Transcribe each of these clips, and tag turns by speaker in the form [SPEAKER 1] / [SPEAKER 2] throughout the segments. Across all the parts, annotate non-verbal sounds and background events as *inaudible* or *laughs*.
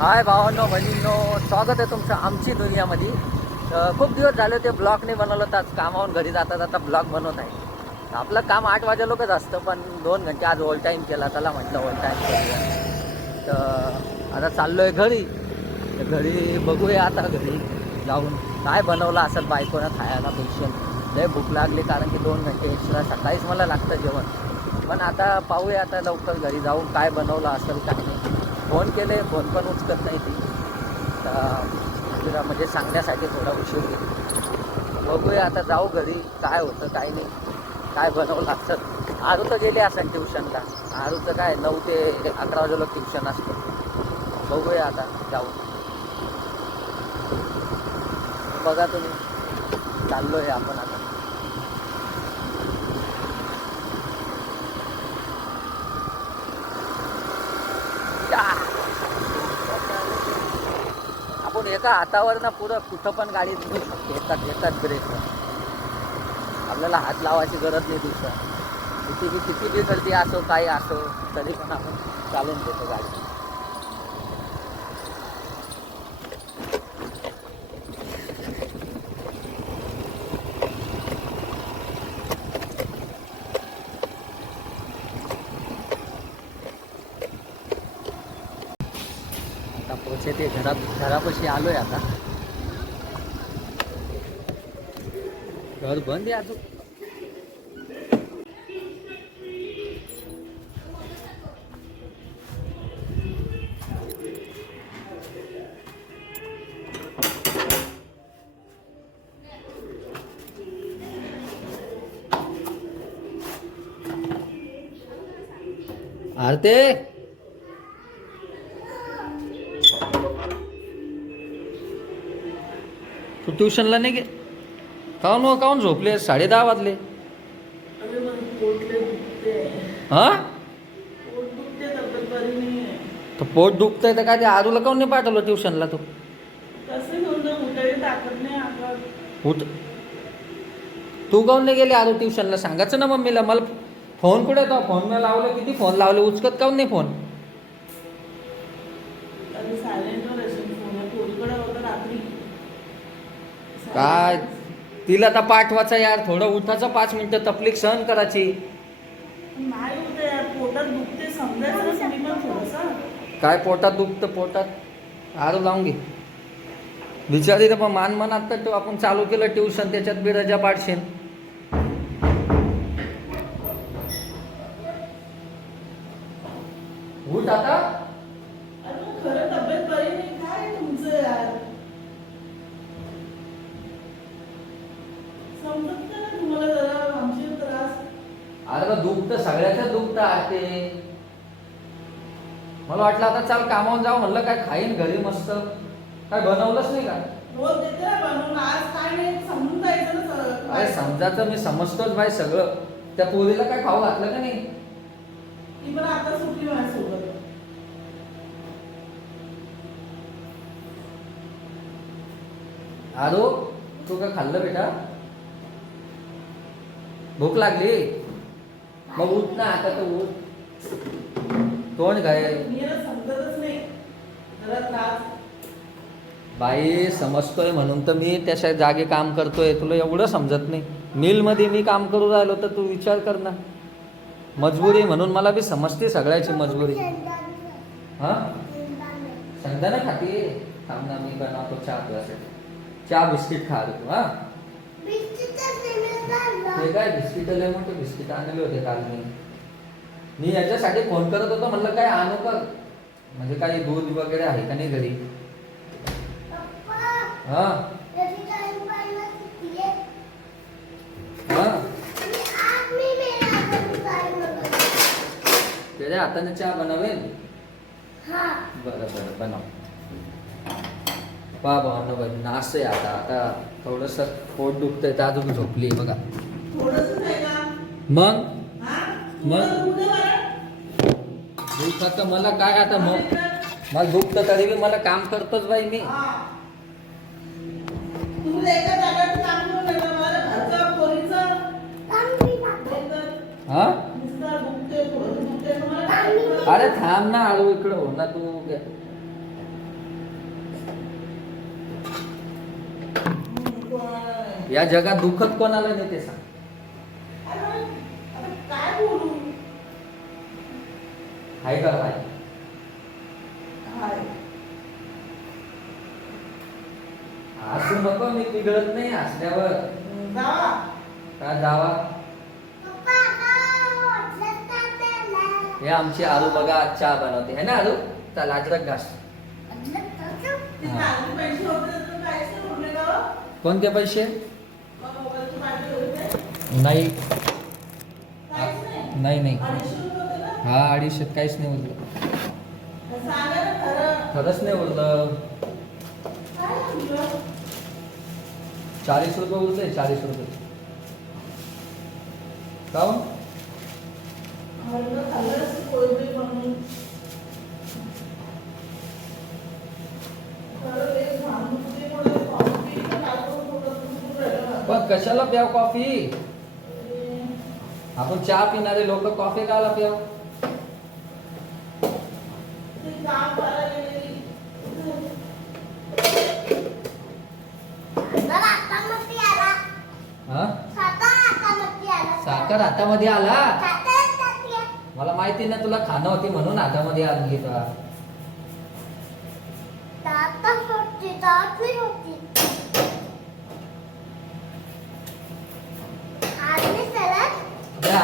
[SPEAKER 1] हाय भावांनो बहिणींनो स्वागत आहे तुमचं आमची दुनियामध्ये. खूप दिवस झाले ते ब्लॉग नाही बनवलं तर कामावरून घरी जाता जाता ब्लॉग बनवत आहे. आपलं काम आठ वाजे लोकच असतं पण दोन घंटे आज ओल टाईम केला त्याला म्हटलं ओल टाईम करूया. तर आता चाललो आहे घरी घरी बघूया आता घरी जाऊन. काय बनवलं असेल बायकोनं खायला पेशंट? लय भूक लागली कारण की दोन घंटे एक्स्ट्रा सकाळीच मला लागतं जेवण. पण आता पाहूया आता लवकर घरी जाऊन काय बनवलं असेल काय नाही. फोन केले फोन पण उचकत नाही ती. तर म्हणजे सांगण्यासाठी थोडा उशीर गेली. बघूया आता जाऊ घरी काय होतं काय नाही. काय बनवलं लागतं. आरू तर गेले असेल ट्युशनला. आरूचं काय नऊ ते अकरा वाजेला ट्युशन असतं. बघूया आता जाऊ. बघा तुम्ही. चाललो आहे आपण आता या. आपण एका हातावर ना पुरं कुठं पण गाडी निघू शकते. येतात येतात ब्रेक आपल्याला हात लावायची गरज नाही दुसरा. किती बी किती बी गर्दी असो काही असो तरी पण आपण चालून देतो गाडी. आता ते घरात घरापाशी आलोय आता. घर बंद आहे अजून. आरते. तू ट्युशनला नाही गे काऊन हो काऊन झोपले? साडे दहा वाजले हा? तर पोट दुखतंय तर काय ते आरूला काऊन नाही पाठवलं ट्युशनला तू? उठ. तू काऊन नाही गेली आरू ट्युशनला? सांगायचं ना मम्मीला मला फोन कुठे तो? फोन मी लावलं किती? फोन लावले उचकत काऊन नाही फोन
[SPEAKER 2] आणि सायलेंटवर असेल फोन पोरीकडे होता रात्री
[SPEAKER 1] काय? तिला तर पाठवायचा यार थोडं उठाचं पाच मिनिटं तकलीफ सहन करायची.
[SPEAKER 2] नाही होत यार पोटात दुखते समजायचं ना तुम्ही पण थोडंसं.
[SPEAKER 1] काय पोटात दुखतं पोटात? आरू लावून घे. बिचारी तर पण मान मनात तर तो आपण चालू केलं ट्युशन त्याच्यात बी रजा पाडशील. उठ आता.
[SPEAKER 2] अरे मग खरं तब्येत बरी नाही काय आहे तुमचं यार समजत का ना तुम्हाला जरा आमची त्रास
[SPEAKER 1] अरे बा दुखतं सगळ्याच दुखतं आहे. मला वाटलं आता चाल कामावून जाऊ म्हणलं काय खाईन घरी मस्त. काय बनवलंच नाही का?
[SPEAKER 2] सगळं.
[SPEAKER 1] अरे समजायचं मी समजतोच भाई सगळं. त्या पोरीला काय खाऊ घातलं का नाही?
[SPEAKER 2] आता
[SPEAKER 1] आरो तू काय खाल्लं बेटा? भूक लागली? मग उठ ना आता तर उठ. तोंड काय बाई समजतोय म्हणून तर मी त्याच्या जागी काम करतोय. तुला एवढं समजत नाही. मिलमध्ये मी काम करू राहिलो तर तू विचार कर ना. मजबुरी म्हणून मला बी समजते सगळ्याची मजबुरी. हा? शेंगदाणा खाते. थांब ना मी बनवतो चहा तुझ्यासाठी. चहा बिस्किट खा तू हा? ते काय बिस्किट लय मोठे बिस्किट आणले होते काल मी. मी याच्यासाठी फोन करत होतो म्हणलं काय आणू का म्हणजे काही दूध वगैरे आहे का नाही घरी? हा. हा. त्याच्या हाताने चहा बनवेल? बरं बरं बनव. पा भावना बाई नास आहे आता. आता थोडस पोट दुखतंय तर अजून झोपली बघा. मग? मग? भूक आता मला काय आता मग? मला भूक तर तरी बी मला काम करतोच बाई मी.
[SPEAKER 2] हा.
[SPEAKER 1] अरे थांब ना आलो इकडे. हो ना तू या जगात दुःखत कोणाला नाही ते सांग.
[SPEAKER 2] काय बोलू?
[SPEAKER 1] हाय का? हाय.
[SPEAKER 2] हाय.
[SPEAKER 1] हसू नको मी पिघळत नाही हसल्यावर
[SPEAKER 2] जावा
[SPEAKER 1] का जावा? हे आमची आलू बघा चहा बनवते. है ना आलू? चल अद्रक घास? कोणते पैसे? नाही.
[SPEAKER 2] नाही
[SPEAKER 1] नाही. हा अडीचशेत काहीच नाही उरलं खरंच नाही उरलं चाळीस रुपये उरले चाळीस रुपये. काऊन पण कशाला प्याव कॉफी? आपण चहा पिणारे लोक कॉफी
[SPEAKER 2] गेलेली.
[SPEAKER 1] हा? साखर हातामध्ये आला. मला माहिती ना तुला खाणं होती म्हणून हातामध्ये आणली का?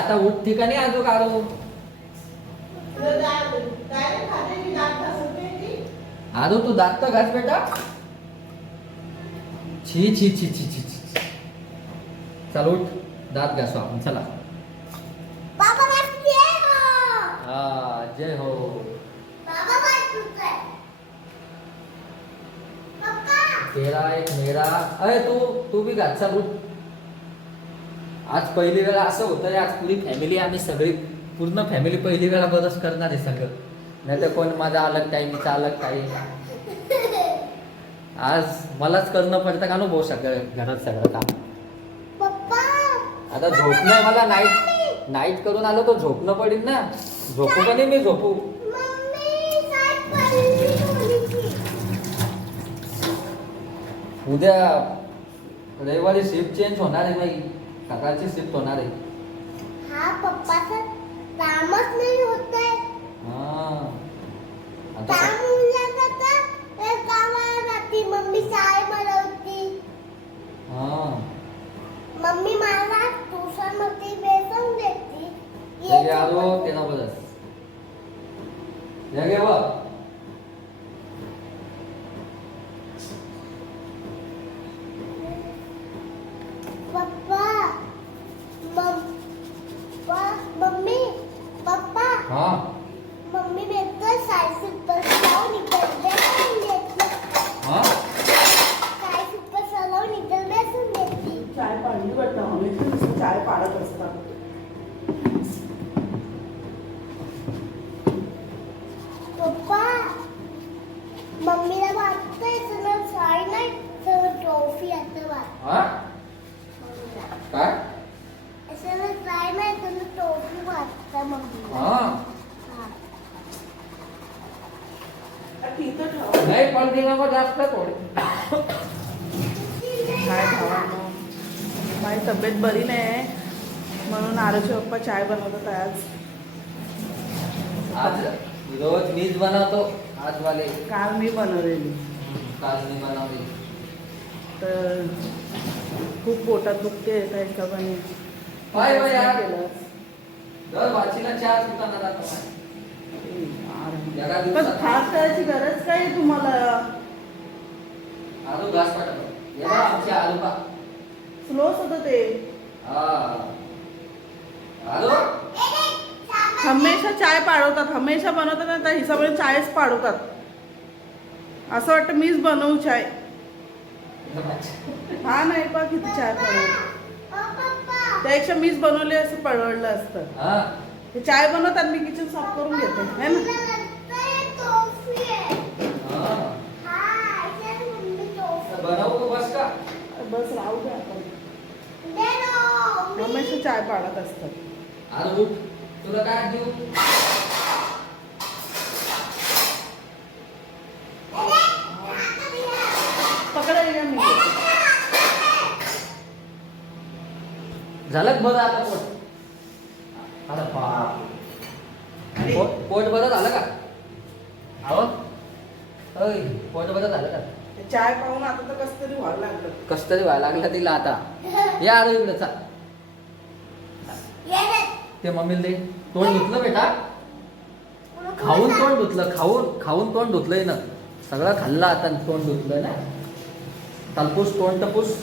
[SPEAKER 1] आता उठ ठिकाणी आजू काढू? आजू तू दात तर घास बेटा. छी छी छी छी छी छी चल उठ दात घासू आपण चला. हा. जय हो तेरा एक मेरा. अरे तू तू बी घात चल उठ. आज पहिली वेळा असं होतं रे आज पुरी फॅमिली आम्ही सगळी पूर्ण फॅमिली पहिली वेळा बरंच करणार आहे सगळं. नाही तर कोण माझा अलग टाईम मीचा अलग टाईम आज मलाच करणं पडतं का नो भाऊ सगळं घरात सगळं काम? आता झोप नाही मला नाईट नाईट करून आलो तर झोपणं पडेल ना. झोपू का नाही मी झोपू? उद्या रविवारी शिफ्ट चेंज होणार आहे बाई. सकाळची शिफ्ट होणार आहे.
[SPEAKER 3] हा पप्पाचं कामच नाही होत आहे.
[SPEAKER 1] हा. आता
[SPEAKER 3] काम तर कामाला जाती मम्मी शाळे बनवती
[SPEAKER 1] हा.
[SPEAKER 3] मम्मी मला ट्युशनमध्ये बेसन देती.
[SPEAKER 1] ते घे आलो ते नको जास. हे घे बघ
[SPEAKER 3] पप्पा पप्पा मम्मी पप्पा
[SPEAKER 1] हा
[SPEAKER 3] मम्मी बेसन शाळेत पर जाऊन इकडे बेसन देती
[SPEAKER 1] हा
[SPEAKER 3] शाळेत पर जाऊन इकडे बेसन देती
[SPEAKER 2] चाय पाडली वाटतं आम्ही तर नुसतं चाय पाडत असतात
[SPEAKER 3] पप्पा मम्मीला वाटतंय सगळं शाळी नाही सगळं ट्रॉफी आता वाट
[SPEAKER 1] हा काय
[SPEAKER 3] सगळं ट्राय नाही सगळं ट्रॉफी वाटतं मम्मीला
[SPEAKER 1] हा
[SPEAKER 3] हा.
[SPEAKER 2] तिथं ठेवा
[SPEAKER 1] नाही नको जास्त थोडे
[SPEAKER 2] काय खावा. माझी तब्येत बरी नाही म्हणून आरोचे पप्पा चाय बनवतात आज.
[SPEAKER 1] आज रोज मीच बनवतो. आज वाले
[SPEAKER 2] काल मी बनवलेली.
[SPEAKER 1] काल मी बनवली.
[SPEAKER 2] तर खूप पोटात दुखते त्या हिशोबाने
[SPEAKER 1] बाय बाय यार
[SPEAKER 2] केलं.
[SPEAKER 1] दर वाचीला चार सुताना जातो जरा
[SPEAKER 2] पण
[SPEAKER 1] दिवसात
[SPEAKER 2] खास करायची गरज काय तुम्हाला?
[SPEAKER 1] आलू घास आमचे आलू पा.
[SPEAKER 2] स्लोच होतं ते.
[SPEAKER 1] आलू?
[SPEAKER 2] हमेशा चाय पाडवतात. हमेशा बनवतात ना त्या हिशोबाने चायच पाडवतात. असं वाटतं मीच बनवू चाय. *laughs* हा नाही पा किती चाय
[SPEAKER 3] पप्पा
[SPEAKER 2] त्यापेक्षा मीच बनवले असं परवडलं असतं.
[SPEAKER 1] हा.
[SPEAKER 2] ते चाय बनवतात मी किचन साफ करून घेते. है ना?
[SPEAKER 1] हा.
[SPEAKER 3] हा
[SPEAKER 1] बनवू का बस का?
[SPEAKER 2] बस राहू द्या आपण हमेशा चाय पाडत असतात.
[SPEAKER 1] उठ. तुला काय देऊ? झालं का बरं आता पोट? अरे बाप. पोट पोट बरं झालं का? हो अय पोट बरं झालं का?
[SPEAKER 2] ते चाय पाहून आता तर कसं तरी व्हायला लागलं.
[SPEAKER 1] कस तरी व्हायला लागलं तिला आता. या आरो इकडे चाल.
[SPEAKER 3] ये रे.
[SPEAKER 1] ते मम्मीला दे. तोंड धुतलं बेटा. खाऊन तोंड धुतलं खाऊन खाऊन तोंड धुतलंय ना. सगळं खाल्लं आता तोंड धुतलं ना. तलपूस तोंड टपूस